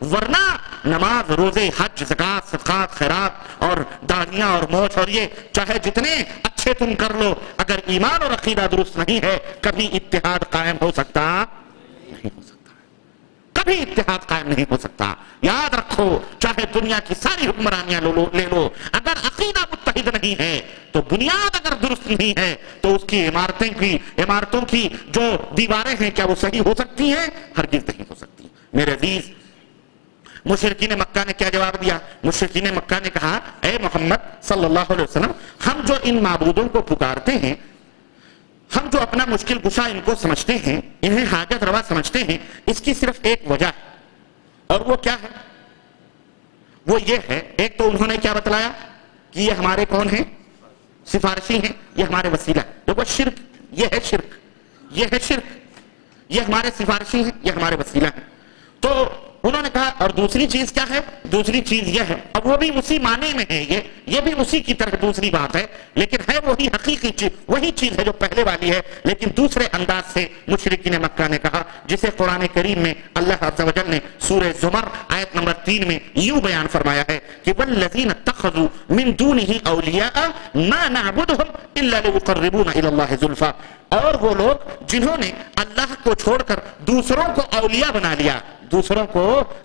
ورنہ نماز، روزے، حج، زکات، صدقات، خیرات اور داڑیاں اور موچھ اور یہ چاہے جتنے اچھے تم کر لو، اگر ایمان اور عقیدہ درست نہیں ہے کبھی اتحاد قائم ہو سکتا نہیں ہو سکتا، کبھی اتحاد قائم نہیں ہو سکتا۔ یاد رکھو، چاہے دنیا کی ساری حکمرانیاں لے لو، اگر عقیدہ متحد نہیں ہے تو بنیاد اگر درست نہیں ہے تو اس کی عمارتوں کی جو دیواریں ہیں کیا وہ صحیح ہو سکتی ہیں؟ ہرگز نہیں ہو سکتی۔ میرے عزیز، مشرکین مکہ نے کیا جواب دیا؟ مشرکین مکہ نے کہا، اے محمد صلی اللہ علیہ وسلم، ہم جو ان معبودوں کو پکارتے ہیں، ہم جو اپنا مشکل کشا ان کو سمجھتے ہیں، انہیں حاجت روا سمجھتے ہیں، اس کی صرف ایک وجہ ہے، اور وہ کیا ہے؟ وہ یہ ہے، ایک تو انہوں نے کیا بتلایا کہ یہ ہمارے کون ہیں؟ سفارشی ہیں، یہ ہمارے وسیلہ ہیں۔ دیکھو شرک، یہ ہے شرک، یہ ہے شرک، یہ ہمارے سفارشی ہیں، یہ ہمارے وسیلہ ہیں۔ تو انہوں نے کہا، اور دوسری چیز کیا ہے؟ دوسری چیز یہ ہے، اب وہ بھی اسی معنی میں ہے، یہ بھی اسی کی طرح دوسری بات ہے، لیکن ہے وہی حقیقی چیز، وہی چیز ہے جو پہلے والی ہے، لیکن دوسرے انداز سے مشرکین مکہ نے کہا، جسے قرآن کریم میں اللہ عز و جل نے سورہ زمر آیت نمبر 3 میں یوں بیان فرمایا ہے کہ وَالَّذِينَ اتَّخَذُوا مِن دُونِهِ أَوْلِيَاءَ مَا نَعْبُدُهُمْ إِلَّا لِيُقَرِّبُونَ إِلَى اللَّهِ زُلْفَىٰ، اور وہ لوگ جنہوں نے اللہ کو چھوڑ کر دوسروں کو اولیاء بنا لیا، دوسروں کو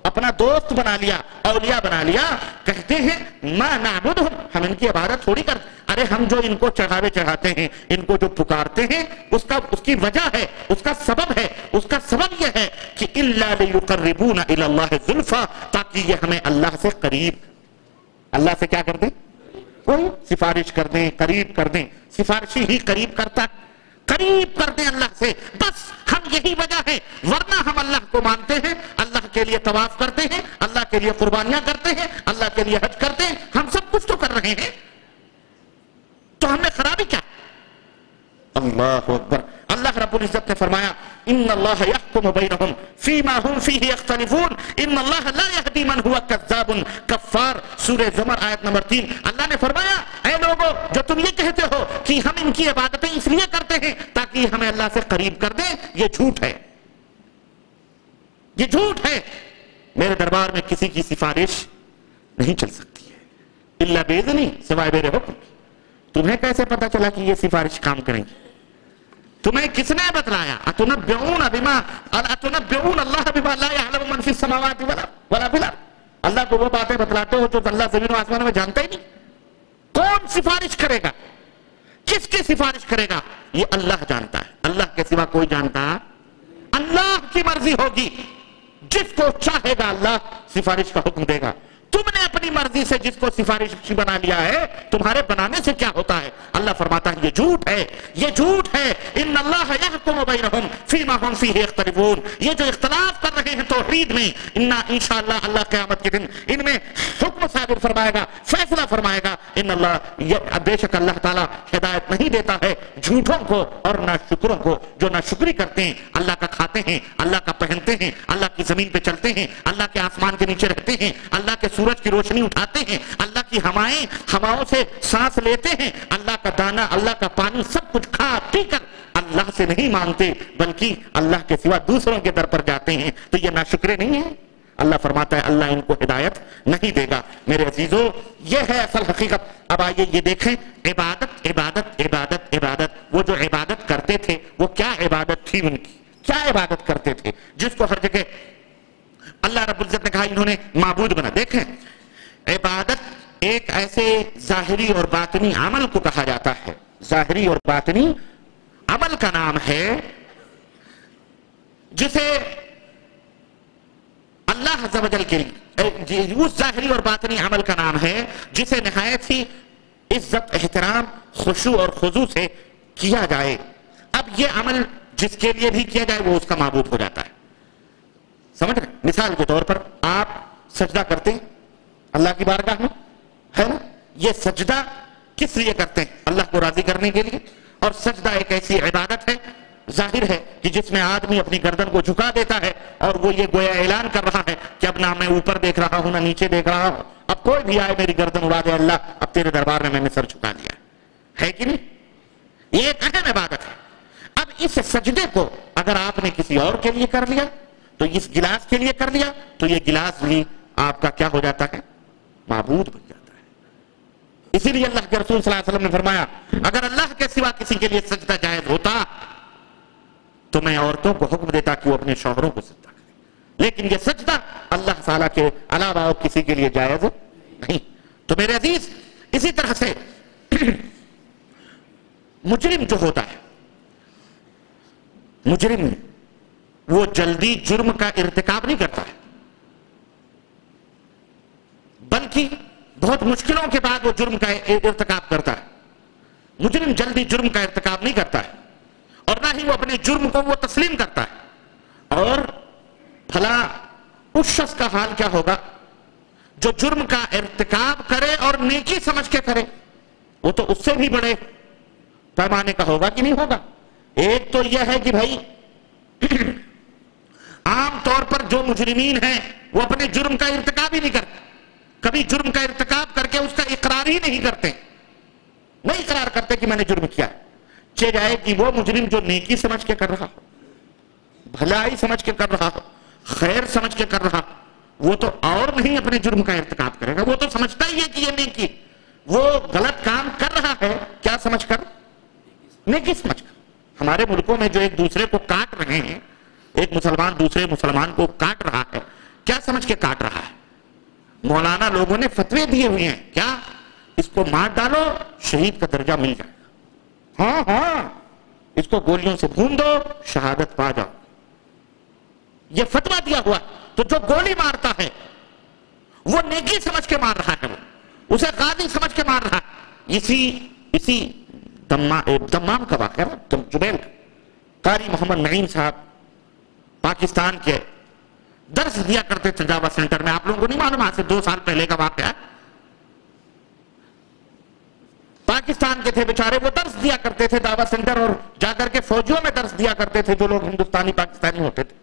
اپنا دوست بنا لیا، اولیاء بنا لیا، کہتے ہیں ما نعبدہم، ہم ان کی عبادت تھوڑی کر، ارے ہم جو ان کو چڑھاوے چڑھاتے ہیں، ان کو جو پکارتے ہیں، اس کی وجہ ہے، اس کا سبب ہے، اس کا سبب یہ ہے کہ الا لیقربون الی اللہ زلفیٰ، تاکہ یہ ہمیں اللہ سے قریب، اللہ سے کیا کر دیں؟ کوئی سفارش کر دیں، قریب کر دیں، سفارشی ہی قریب کرتا، قریب کر دیں اللہ سے، بس ہم یہی وجہ ہے، ورنہ ہم اللہ کو مانتے ہیں، اللہ کے لیے طواف کرتے ہیں، اللہ کے لیے قربانیاں کرتے ہیں، اللہ کے لیے حج کرتے ہیں، ہم سب کچھ تو کر رہے ہیں، تو ہم نے خرابی کیا؟ اللہ اکبر۔ اللہ رب العزت نے فرمایا، ان اللہ یحکم بینہم فیما ہم فیہ یختلفون ان اللہ لا یہدی من ہوا کذاب کفار، سورہ زمر آیت نمبر 3۔ اللہ نے فرمایا، اے لوگو جو تم یہ کہتے ہو کہ ہم ان کی عبادتیں اس لیے کرتے ہیں تاکہ ہمیں اللہ سے قریب کر دیں، یہ جھوٹ ہے، یہ جھوٹ ہے۔ میرے دربار میں کسی کی سفارش نہیں چل سکتی ہے الا باذنی، سوائے میرے حکم۔ تمہیں کیسے پتا چلا کہ یہ سفارش کام کریں گی؟ تمہیں کس نے بتلایا؟ اتنبئون اللہ بما لا يعلم من في السماوات ولا في الارض، اللہ کو وہ باتیں بتلاتے ہو جو اللہ زمین و آسمان میں جانتا ہی نہیں۔ کون سفارش کرے گا؟ کس کی سفارش کرے گا؟ یہ اللہ جانتا ہے، اللہ کے سوا کوئی جانتا؟ اللہ کی مرضی ہوگی، جس کو چاہے گا اللہ سفارش کا حکم دے گا۔ تم نے اپنی مرضی سے جس کو سفارشی بنا لیا ہے، تمہارے بنانے سے کیا ہوتا ہے؟ اللہ فرماتا ہے یہ جھوٹ ہے، یہ جھوٹ ہے۔ ان اللہ یحکم بینہم فیما ہم فیہ یختلفون، یہ جو اختلاف کر رہے ہیں توحید میں، انشاءاللہ اللہ قیامت کے دن ان میں حکم صادر فرمائے گا، فیصلہ فرمائے گا۔ ان اللہ، بے شک اللہ تعالیٰ ہدایت نہیں دیتا ہے جھوٹوں کو اور ناشکروں کو، جو ناشکری کرتے ہیں، اللہ کا کھاتے ہیں، اللہ کا پہنتے ہیں، اللہ کی زمین پہ چلتے ہیں، اللہ کے آسمان کے نیچے رہتے ہیں، اللہ کے سورج کی روشنی اٹھاتے ہیں، اللہ کی ہواؤں سے سانس لیتے ہیں، اللہ کا دانا، اللہ کا پانی، سب کچھ کھا پی کر اللہ سے نہیں مانگتے بلکہ اللہ کے سوا دوسروں کے در پر جاتے ہیں، تو یہ ناشکرے نہیں ہیں؟ اللہ فرماتا ہے اللہ ان کو ہدایت نہیں دے گا۔ میرے عزیزو، یہ ہے اصل حقیقت۔ اب آئیے یہ دیکھیں، عبادت عبادت عبادت عبادت، وہ جو عبادت کرتے تھے وہ کیا عبادت تھی ان کی؟ کیا عبادت کرتے تھے جس کو ہر جگہ اللہ رب العزت نے کہا انہوں نے معبود بنا؟ دیکھیں، عبادت ایک ایسے ظاہری اور باطنی عمل کو کہا جاتا ہے، ظاہری اور باطنی عمل کا نام ہے جسے اللہ عز و جل کے لیے، اس ظاہری اور باطنی عمل کا نام ہے جسے نہایت ہی عزت، احترام، خشوع اور خضوع سے کیا جائے۔ اب یہ عمل جس کے لیے بھی کیا جائے وہ اس کا معبود ہو جاتا ہے۔ سمجھ رہے؟ مثال کے طور پر آپ سجدہ کرتے ہیں اللہ کی بارگاہ میں، ہے نا؟ یہ سجدہ کس لیے کرتے ہیں؟ اللہ کو راضی کرنے کے لیے۔ اور سجدہ ایک ایسی عبادت ہے، ظاہر ہے کہ جس میں آدمی اپنی گردن کو جھکا دیتا ہے اور وہ یہ گویا اعلان کر رہا ہے کہ اب نہ میں اوپر دیکھ رہا ہوں نہ نیچے دیکھ رہا ہوں، اب کوئی بھی آئے میری گردن اڑا دے اللہ، اب تیرے دربار میں نے سر جھکا دیا ہے کہ نہیں؟ یہ ایک اہم عبادت ہے۔ اب اس سجدے کو اگر آپ نے کسی اور کے لیے کر لیا تو اس گلاس کے لیے کر لیا تو یہ گلاس بھی آپ کا کیا ہو جاتا ہے؟ معبود بن جاتا ہے. اسی لیے اللہ کے رسول صلی اللہ علیہ وسلم نے فرمایا اگر اللہ کے سوا کسی کے لیے سجدہ جائز ہوتا تو میں عورتوں کو حکم دیتا کہ وہ اپنے شوہروں کو سجدہ کریں، لیکن یہ سجدہ اللہ تعالیٰ کے علاوہ اور کسی کے لیے جائز نہیں. تو میرے عزیز اسی طرح سے مجرم جو ہوتا ہے، مجرم وہ جلدی جرم کا ارتکاب نہیں کرتا ہے، بلکہ بہت مشکلوں کے بعد وہ جرم کا ارتکاب کرتا ہے. مجرم جلدی جرم کا ارتکاب نہیں کرتا ہے اور نہ ہی وہ اپنے جرم کو وہ تسلیم کرتا ہے. اور بھلا اس شخص کا حال کیا ہوگا جو جرم کا ارتکاب کرے اور نیکی سمجھ کے کرے؟ وہ تو اس سے بھی بڑے پیمانے کا ہوگا کہ نہیں ہوگا. ایک تو یہ ہے کہ بھائی عام طور پر جو مجرمین ہیں وہ اپنے جرم کا ارتکاب ہی نہیں کرتے، کبھی جرم کا ارتکاب کر کے اس کا اقرار ہی نہیں کرتے، نہیں اقرار کرتے کہ میں نے جرم کیا. چہ جائے کہ وہ مجرم جو نیکی سمجھ کے کر رہا ہو، بھلائی سمجھ کے کر رہا ہو، خیر سمجھ کے کر رہا، وہ تو اور نہیں اپنے جرم کا ارتکاب کرے گا. وہ تو سمجھتا ہی ہے کہ یہ نیکی، وہ غلط کام کر رہا ہے کیا سمجھ کر؟ نیکی سمجھ کر. ہمارے ملکوں میں جو ایک دوسرے کو کاٹ رہے ہیں، ایک مسلمان دوسرے مسلمان کو کاٹ رہا ہے، کیا سمجھ کے کاٹ رہا ہے؟ مولانا لوگوں نے فتوے دیے ہوئے ہیں، کیا اس کو مار ڈالو شہید کا درجہ مل جائے، ہاں ہاں اس کو گولیوں سے بھون دو شہادت پا جاؤ. یہ فتویٰ دیا ہوا. تو جو گولی مارتا ہے وہ نیکی سمجھ کے مار رہا ہے، وہ اسے غازی سمجھ کے مار رہا ہے. اسی دمام کا واقعہ جبیل کا قاری محمد نعیم صاحب پاکستان کے درس دیا کرتے تھے جاوا سینٹر میں. آپ لوگوں کو نہیں معلوم، آج سے 2 سال پہلے کا واقعہ ہے. پاکستان کے تھے بیچارے، وہ درس دیا کرتے تھے دعویٰ سینٹر اور جا کر کے فوجیوں میں درس دیا کرتے تھے جو لوگ ہندوستانی پاکستانی ہوتے تھے.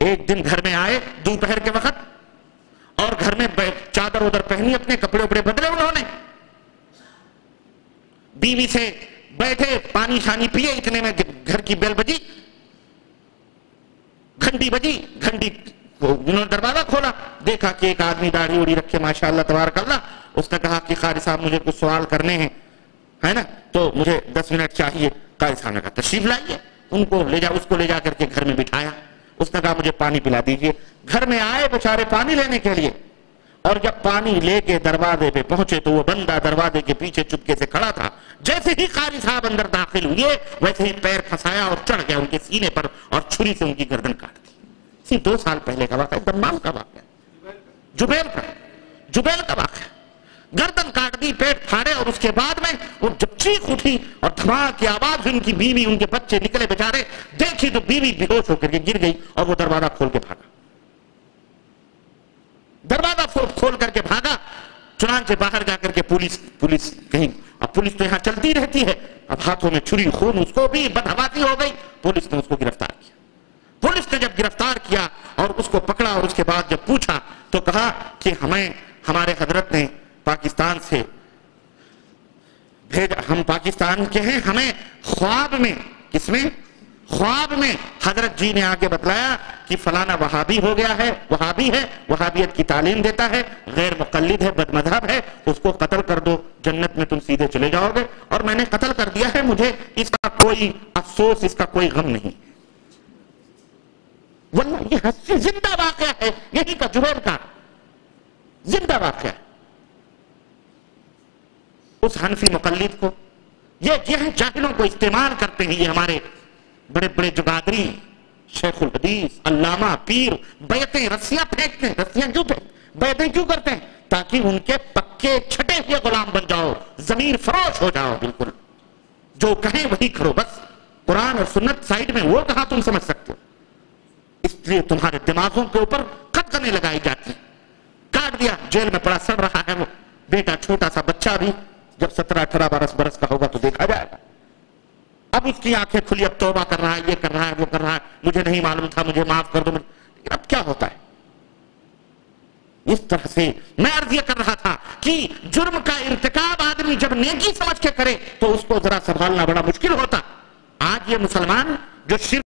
ایک دن گھر میں آئے دوپہر کے وقت اور گھر میں چادر ادھر پہنی، اپنے کپڑے اپڑے بدلے انہوں نے، بیوی سے بیٹھے پانی شانی پیے، اتنے میں گھر کی بیل بجی، گھنٹی بجی، گھنٹی انہوں نے دروازہ کھولا، دیکھا کہ ایک آدمی داڑھی اوڑھی رکھے ماشاءاللہ تبارک اللہ. اس نے کہا کہ قاری صاحب مجھے کچھ سوال کرنے ہیں، ہے نا، تو مجھے 10 منٹ چاہیے. قاری صاحب نے کہا تشریف لائیے. اس کو لے جا کر کے گھر میں بٹھایا. اس نے کہا مجھے پانی پلا دیجئے. گھر میں آئے بیچارے پانی لینے کے لیے، اور جب پانی لے کے دروازے پہ پہنچے تو وہ بندہ دروازے کے پیچھے چپکے سے کھڑا تھا. جیسے ہی قاری صاحب اندر داخل ہوئے ویسے ہی پیر پھنسایا اور چڑھ گیا ان کے سینے پر اور چھری سے ان کی گردن کاٹ دی. 2 سال پہلے کا واقعہ، دمام کا واقعہ، جبیل کا واقعہ. گردن کاٹ دی، پیٹ پھاڑے، اور اس کے بعد میں وہ جب چیخ اٹھی اور دھماک کی آواز، ان کی بیوی ان کے بچے نکلے بیچارے، دیکھی تو بیوی بے ہوش ہو کر کے گر گئی اور وہ دروازہ کھول کے بھاگا. دروازہ کھول کر کے بھاگا. چنانچہ باہر جا کر کے پولیس کہیں، اب پولیس تو یہاں چلتی رہتی ہے، اب ہاتھوں میں چھری، خون، اس کو بھی بدحواسی ہو گئی. پولیس نے اس کو گرفتار کیا. پولیس نے جب گرفتار کیا اور اس کو پکڑا اور اس کے بعد جب پوچھا تو کہا کہ ہمارے حضرت نے پاکستان سے بھیجا، ہم پاکستان کے ہیں، ہمیں خواب میں حضرت جی نے آگے بتلایا کہ فلانا وہابی ہو گیا ہے، وہابی ہے، وہابیت کی تعلیم دیتا ہے، غیر مقلد ہے، بد مذہب ہے، اس کو قتل کر دو، جنت میں تم سیدھے چلے جاؤ گے. اور میں نے قتل کر دیا ہے، مجھے اس کا کوئی افسوس، اس کا کوئی غم نہیں. واللہ یہ زندہ واقعہ ہے، یہی کا جبیل کا زندہ واقعہ. اس حنفی مقلد کو یہ جاہلوں کو استعمال کرتے ہیں، یہ ہمارے بڑے بڑے جگادری، شیخ الحدیث، علامہ، پیر، بیعتیں، رسیاں پھینکتے ہیں. رسیاں کیوں بیعتیں کیوں کرتے ہیں؟ تاکہ ان کے پکے چھٹے ہوئے غلام بن جاؤ، ضمیر فروش ہو جاؤ. بالکل جو کہیں وہی کرو، بس قرآن اور سنت سائڈ میں، وہ کہاں تم سمجھ سکتے ہو. اس لیے تمہارے دماغوں کے اوپر قدغنیں لگائی جاتی ہیں. کاٹ دیا، جیل میں پڑا سڑ رہا ہے وہ بیٹا، چھوٹا سا بچہ بھی جب 17-18 برس کا ہوگا تو دیکھا جائے گا. اب اس کی آنکھیں کھلی، اب توبہ کر رہا ہے، یہ کر رہا ہے، وہ کر رہا ہے، مجھے نہیں معلوم تھا، مجھے معاف کر دو. لیکن اب کیا ہوتا ہے؟ اس طرح سے میں عرض یہ کر رہا تھا کہ جرم کا ارتکاب آدمی جب نیکی سمجھ کے کرے تو اس کو ذرا سنبھالنا بڑا مشکل ہوتا. آج یہ مسلمان جو شرک